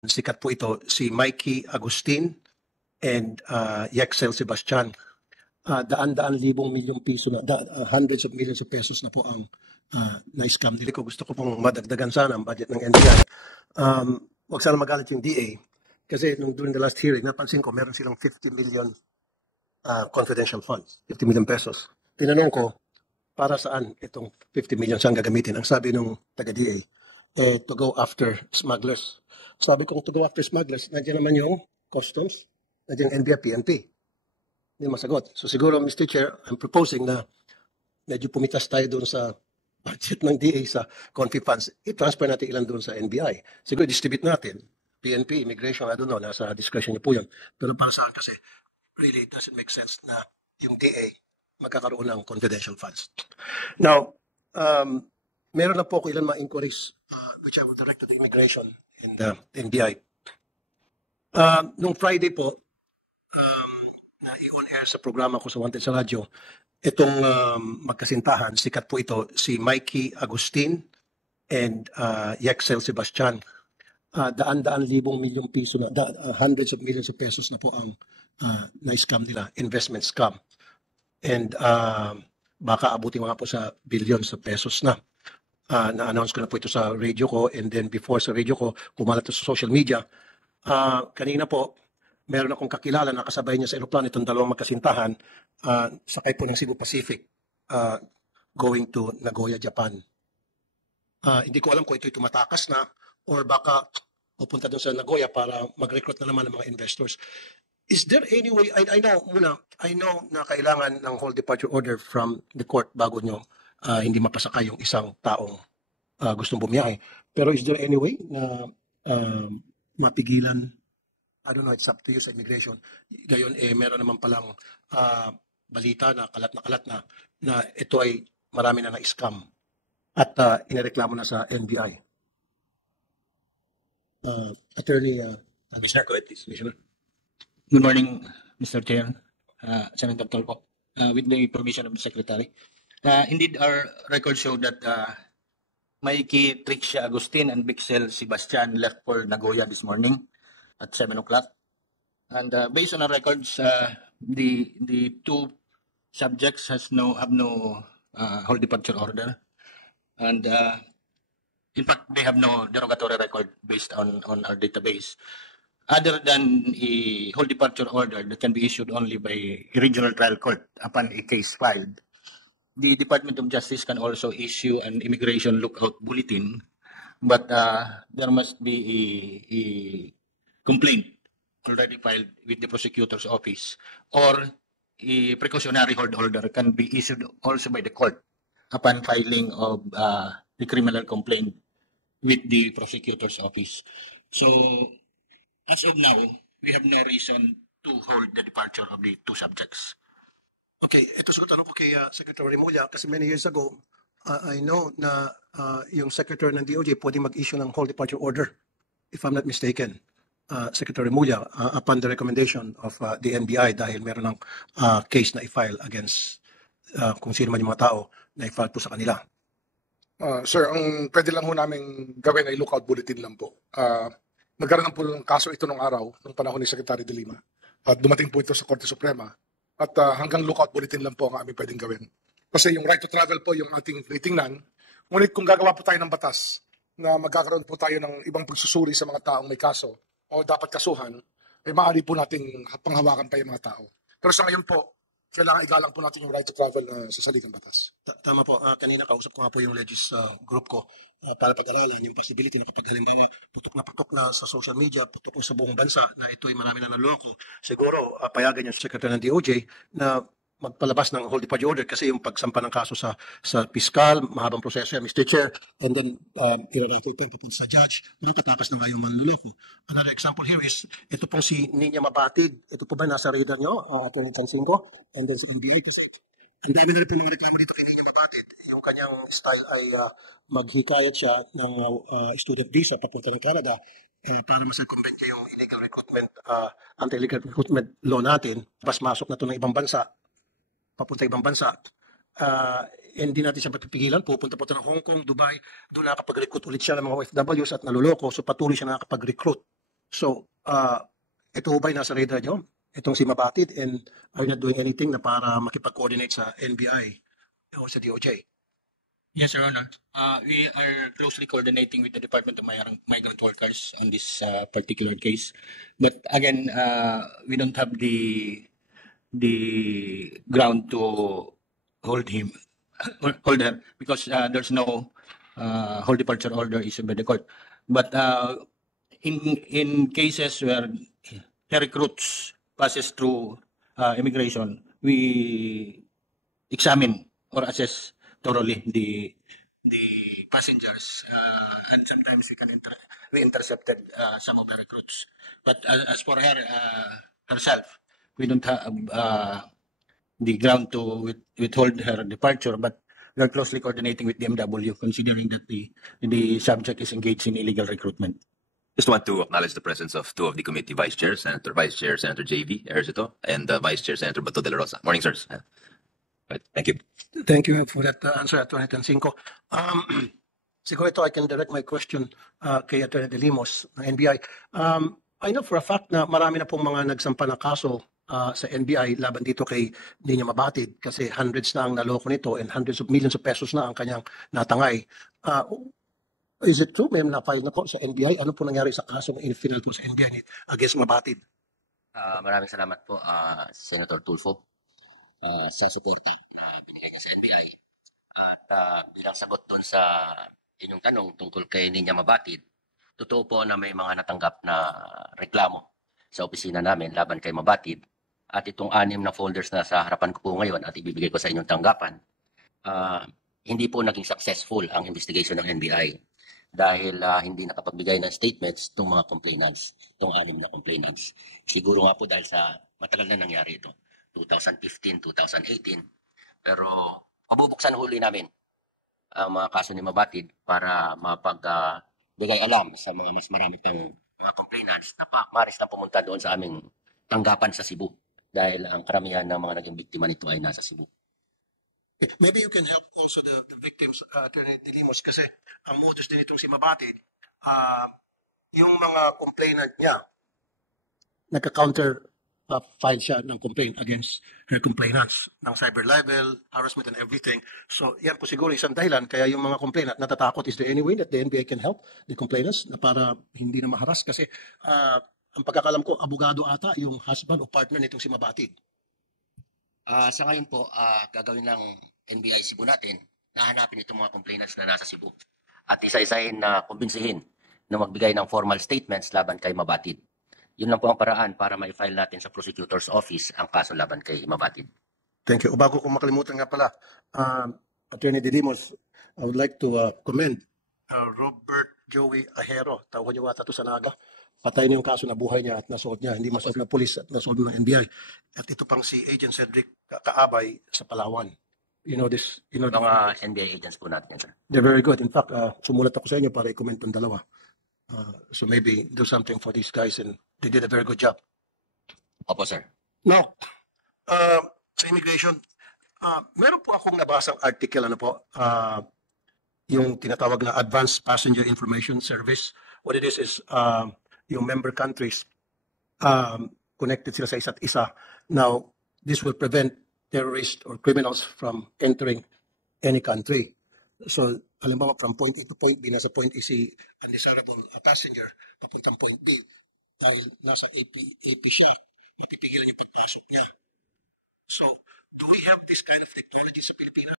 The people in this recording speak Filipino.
Sikat po ito, si Mikey Agustin and Yexel Sebastian. Daan-daan libong milyong piso na, hundreds of millions of pesos na po ang na-scam nila ko. Gusto ko pong madagdagan sana ang budget ng NBI. Huwag sana magalit yung DA kasi during the last hearing, napansin ko meron silang 50 million confidential funds, 50 million pesos. Tinanong ko, para saan itong 50 million saan gagamitin? Ang sabi ng taga-DA, to go after smugglers. Sabi ko, to go after smugglers, nandiyan naman yung customs, nandiyan yung NBI, PNP. Hindi masagot. So siguro, Mr. Chair, I'm proposing na medyo pumitas tayo doon sa budget ng DA sa confi funds. I-transfer natin ilan doon sa NBI. Siguro, distribute natin. PNP, immigration, I don't know, nasa discretion niyo po yun. Pero para saan kasi, really, it doesn't make sense na yung DA magkakaroon ng confidential funds. Now, meron na po ako ilan mga inquiries which I will direct to the immigration and the NBI. Nung Friday po, na i-on air sa programa ko sa Wanted sa radyo, itong magkasintahan, sikat po ito, si Mikey Agustin and Yexel Sebastian. Daan-daan libong milyong piso na, hundreds of millions of pesos na po ang na-scam nila, investment scam. And baka abutin mga po sa billions of pesos na. Na-announce ko na po ito sa radio ko, and then before sa radio ko, kumalat ito sa social media. Kanina po, meron akong kakilala na kasabay niya sa aeroplano itong dalawang magkasintahan, sakay po ng Cebu Pacific, going to Nagoya, Japan. Hindi ko alam kung ito'y tumatakas na or baka pupunta doon sa Nagoya para mag-recruit na naman ng mga investors. Is there any way, I know na kailangan ng whole departure order from the court bago nyo hindi mapasakay yung isang taong gustong bumiyahe. Pero is there any way na mapigilan? I don't know, it's up to you sa immigration. Gayon, meron naman palang balita na kalat na ito ay marami na na-scam at inireklamo na sa NBI. Attorney, Commissioner, go ahead, please. Commissioner. Good morning, Mr. Chair, Senator Tolpo. With the permission of the Secretary. Indeed, our records show that Mikey Trixia Agustin and Bixel Sebastian left for Nagoya this morning at 7 o'clock. And based on our records, the two subjects have no whole departure order. And in fact, they have no derogatory record based on our database. Other than a whole departure order that can be issued only by a regional trial court upon a case filed, the Department of Justice can also issue an immigration lookout bulletin, but there must be a complaint already filed with the prosecutor's office, or a precautionary hold order can be issued also by the court upon filing of the criminal complaint with the prosecutor's office. So, as of now, we have no reason to hold the departure of the two subjects. Okay, ito sagot ko kay Secretary Remulla kasi many years ago, I know na yung Secretary ng DOJ pwede mag-issue ng whole departure order, if I'm not mistaken, Secretary Remulla, upon the recommendation of the NBI dahil meron ng case na i-file against kung sino man yung mga tao na i-file po sa kanila. Sir, ang pwede lang ho namin gawin ay lookout bulletin lang po. Nagkaroon po ng kaso ito nung araw, nung panahon ni Secretary De Lima. At dumating po ito sa Korte Suprema. At hanggang lookout bulletin lang po ang aming pwedeng gawin. Kasi yung right to travel po yung ating titingnan. Ngunit kung gagawa po tayo ng batas na magkakaroon po tayo ng ibang pagsusuri sa mga taong may kaso o dapat kasuhan, ay maaari po nating panghawakan pa yung mga tao. Pero sa ngayon po, kailangan igalang po natin yung right to travel sa saligang batas. Tama po. Kanina kausap ko nga po yung Legis group ko para pag-aralan yung possibility na kapag halimbawa putok na sa social media, putok na sa buong bansa na ito'y marami na naloko. Siguro payagan yung Secretary ng DOJ na magpalabas ng whole departure order kasi yung pagsampa ng kaso sa piskal, mahabang proseso yan, Mr. Chair, and then i-refer papunta sa judge, matatapos na nga yung manluloko. Another example here is, ito pong si Ninya Mabatid, ito po ba nasa radar nyo, Atty. Chansin ko, and then si NBI, kasi ang dami na rin po naman reklamo dito kay Ninya Mabatid. Yung kanyang style ay maghikayat siya ng student visa papunta ng Canada para ma-circumvent niya yung illegal recruitment, anti-illegal recruitment law natin, pas masok na ito ng ibang bansa, papunta ibang bansa, hindi natin siya papipigilan, pupunta po ito ng Hong Kong, Dubai, doon nakapag-recruit ulit siya ng mga OFWs at naluloko, so patuloy siya nakapag-recruit So, ito ba'y nasa radar nyo? Itong si Mabatid, and are you not doing anything na para makipag-coordinate sa NBI o sa DOJ? Yes, Your Honor. We are closely coordinating with the Department of Migrant Workers on this particular case. But again, we don't have the ground to hold him, hold her, because there's no hold departure order issued by the court. But in cases where he recruits passes through immigration, we examine or assess thoroughly the passengers, and sometimes we intercepted some of the recruits. But as for her herself, we don't have the ground to withhold her departure. But we are closely coordinating with the MW, considering that the subject is engaged in illegal recruitment. Just want to acknowledge the presence of two of the committee vice chairs, Vice Chair Senator JV Ejercito and Vice Chair Senator Bato de la Rosa. Morning, sirs. Right, thank you. Thank you for that answer, Atty. Tansinko. Siguro ito, I can direct my question kay Atty. De Limos ng NBI. I know for a fact na marami na pong mga nagsampa na kaso sa NBI laban dito kay Nina Mabatid kasi hundreds na ang naloko nito and hundreds of millions of pesos na ang kanyang natangay. Is it true? May na-file na po sa NBI. Ano po nangyari sa kaso na in-final po sa NBI against Mabatid? Maraming salamat po, Senator Tulfo, sa suporta binigay niya sa NBI. At bilang sagot doon sa inyong tanong tungkol kay Nina Mabatid, totoo po na may mga natanggap na reklamo sa opisina namin laban kay Mabatid. At itong 6 na folders na sa harapan ko po ngayon at ibibigay ko sa inyong tanggapan, hindi po naging successful ang investigation ng NBI dahil hindi nakapagbigay ng statements itong mga complainants, itong 6 na complainants. Siguro nga po dahil sa matagal na nangyari ito, 2015, 2018, pero pabubuksan huli namin ang mga kaso ni Mabatid para mapagbigay alam sa mga mas marami pang mga complainants na maris na pumunta doon sa aming tanggapan sa Cebu dahil ang karamihan ng mga naging biktima nito ay nasa Cebu. Maybe you can help also the victims, Atty. De Limos, kasi ang modus din itong si Mabatid, yung mga complainant niya, nagka-counter file siya ng complaint against her complainants ng cyber libel, harassment and everything. So yan po siguro isang dahilan kaya yung mga complainant natatakot. Is there any way that the NBI can help the complainants na para hindi na maharas? Kasi ang pagkakalam ko, abogado ata yung husband o partner nitong si Mabatid. Sa ngayon po, gagawin ng NBI Cebu natin, nahanapin itong mga complainants na nasa Cebu at isa-isahin na kumbinsihin na magbigay ng formal statements laban kay Mabatid. Yun lang po ang paraan para ma-file natin sa prosecutor's office ang kaso laban kay Mabatid. Thank you. O bago ko makalimutan nga pala, Atty. De Limos, I would like to commend Robert Joey Ahero. Tawag niyo ata ito sa Naga. Patay niya yung kaso na buhay niya at nasold niya. Hindi masold na polis at nasold ng NBI. At ito pang si Agent Cedric Kaabay sa Palawan. You know this? You know Mga NBI agents po natin yan, sir. They're very good. In fact, sumulat ako sa inyo para i-comment ang dalawa. So maybe do something for these guys and they did a very good job. Opo, sir. Now, sa immigration, meron po akong nabasang article, ano po, yung tinatawag na Advanced Passenger Information Service. What it is yung member countries connected sila sa isa't isa. Now, this will prevent terrorists or criminals from entering any country. So, alam mo, from point A to point B, nasa point A si undesirable passenger, papuntang point B, dahil nasa AP siya, matipigilan yung pagpasok niya. So, do we have this kind of technology sa Pilipinas?